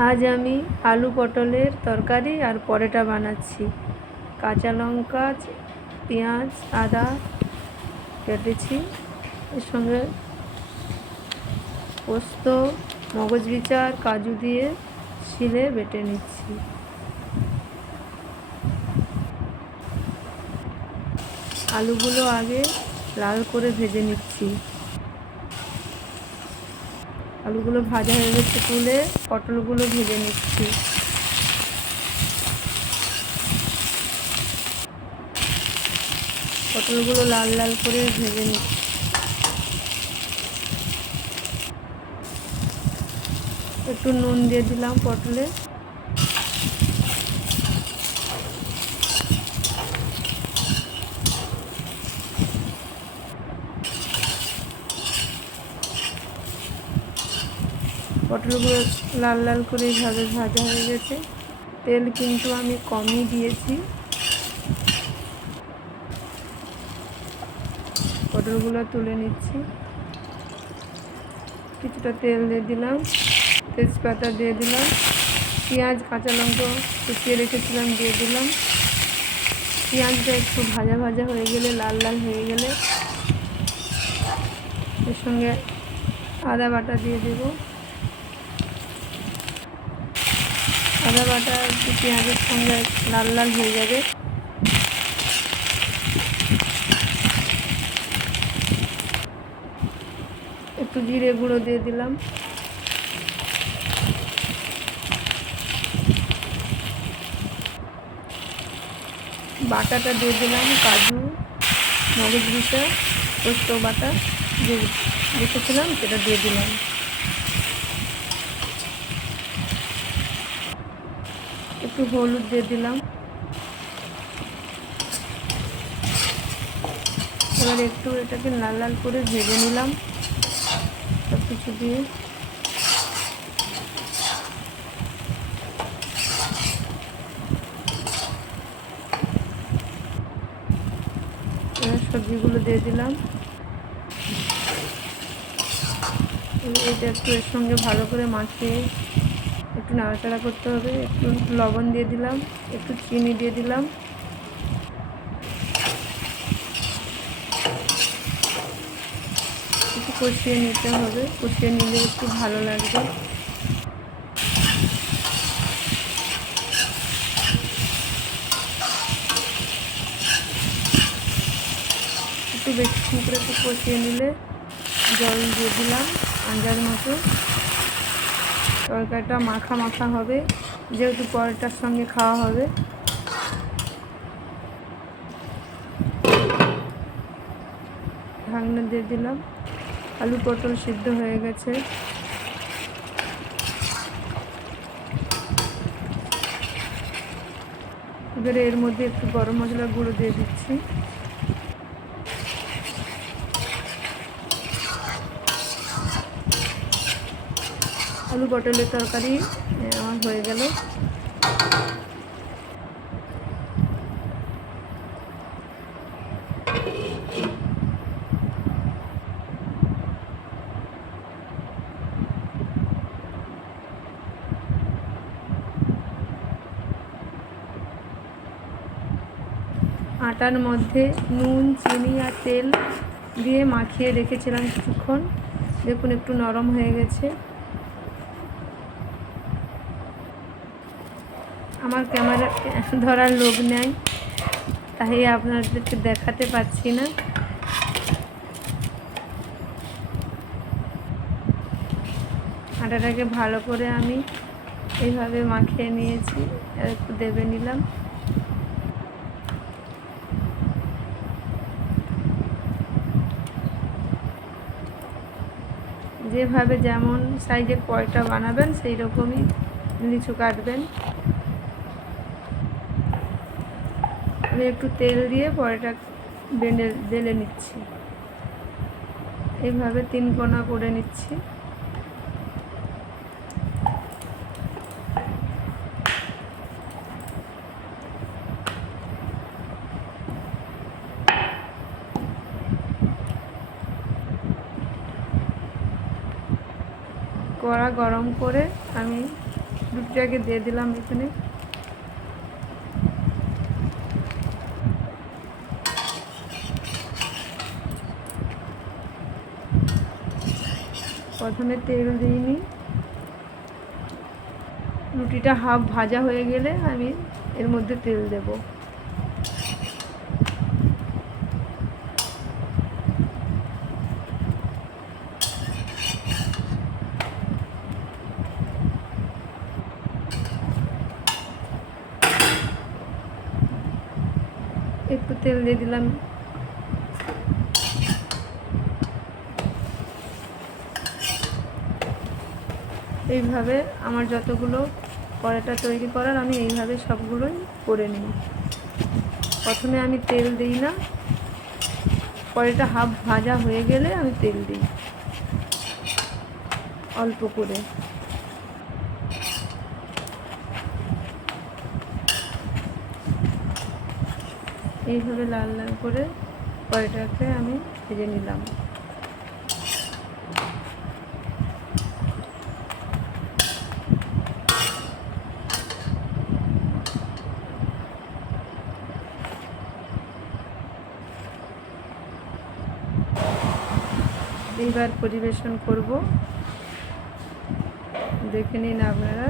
আজ আমি আলু পটলের তরকারি আর পরোটা বানাচ্ছি। কাঁচা লঙ্কা, পেঁয়াজ, আদা কেটেছি, এর সঙ্গে পোস্ত, মগজ বিচা আর কাজু দিয়ে শিলে বেটে নিচ্ছি। আলুগুলো আগে লাল করে ভেজে নিচ্ছি। আলুগুলো ভাজা হয়ে গেছে, তুলে পটলগুলো ভেজে নিচ্ছি। পটলগুলো লাল লাল করে ভেজে নিচ্ছি। একটু নুন দিয়ে দিলাম পটলে। পটলগুলো লাল লাল করে এইভাবে ভাজা হয়ে গেছে। তেল কিন্তু আমি কমই দিয়েছি। পটলগুলো তুলে নিচ্ছি। কিছুটা তেল দিয়ে দিলাম, তেজপাতা দিয়ে দিলাম, পেঁয়াজ কাঁচা লঙ্কা কুচিয়ে রেখেছিলাম দিয়ে দিলাম। পেঁয়াজটা একটু ভাজা ভাজা হয়ে গেলে, লাল লাল হয়ে গেলে এর সঙ্গে আদা বাটা দিয়ে দেব। আদা বাটা একটু পেঁয়াজের সঙ্গে লাল লাল হয়ে যাবে। একটু জিরে গুঁড়ো দিয়ে দিলাম। বাটাটা দিয়ে দিলাম, কাজু, মগজ বিচা, পোস্ত বাটা যে রেখেছিলাম সেটা দিয়ে দিলাম। একটু হলুদ দিয়ে দিলাম। এবার একটু এটাকে লাল লাল করে ভেজে নিলাম সব কিছু দিয়ে। এবার সবজিগুলো দিয়ে দিলাম। এটা একটু এর সঙ্গে ভালো করে মাখিয়ে একটু নাড়াচাড়া করতে হবে। একটু লবণ দিয়ে দিলাম, একটু চিনি দিয়ে দিলাম। একটু কষিয়ে নিতে হবে, কষিয়ে নিলে একটু ভালো লাগবে। একটু বেশি করে একটু কষিয়ে নিলে জল দিয়ে দিলাম আন্দাজ মতো। তরকারিটা মাখা মাখা হবে, যেহেতু পরোটার সঙ্গে খাওয়া হবে। ঢাকনা দিয়ে দিলাম। আলু পটল সিদ্ধ হয়ে গেছে। এবারে এর মধ্যে একটু গরম মশলার গুঁড়ো দিয়ে দিচ্ছি। আলু পটলের তরকারি আমার হয়ে গেল। আটার মধ্যে নুন, চিনি আর তেল দিয়ে মাখিয়ে রেখেছিলাম কিছুক্ষণ। দেখুন একটু নরম হয়ে গেছে। আমার ক্যামেরা ধরার লোক নেই, তাই আপনাদেরকে দেখাতে পাচ্ছি না। আটাটাকে ভালো করে আমি এইভাবে মাখিয়ে নিয়েছি, একটু দেবে নিলাম। যেভাবে যেমন সাইজের পরোটা বানাবেন সেই রকমই লিচু কাটবেন। আমি একটু তেল দিয়ে পরোটা বেলে নিচ্ছি। এইভাবে 3 কোনা করে নিচ্ছি। কড়া গরম করে আমি রুটিটাকে দিয়ে দিলাম এখানে। প্রথমে তেল দিইনি, রুটিটা হাফ ভাজা হয়ে গেলে আমি এর মধ্যে তেল দেব। একটু তেল দিয়ে দিলাম। এইভাবে আমার যতগুলো পরোটা তৈরি করার আমি এইভাবে সবগুলোই করে নিই। প্রথমে আমি তেল দিই না, পরোটা হাফ ভাজা হয়ে গেলে আমি তেল দিই অল্প করে। এইভাবে লাল লাল করে পরোটাকে আমি ভেজে নিলাম। এইবার পরিবেশন করব, দেখে নিন আপনারা।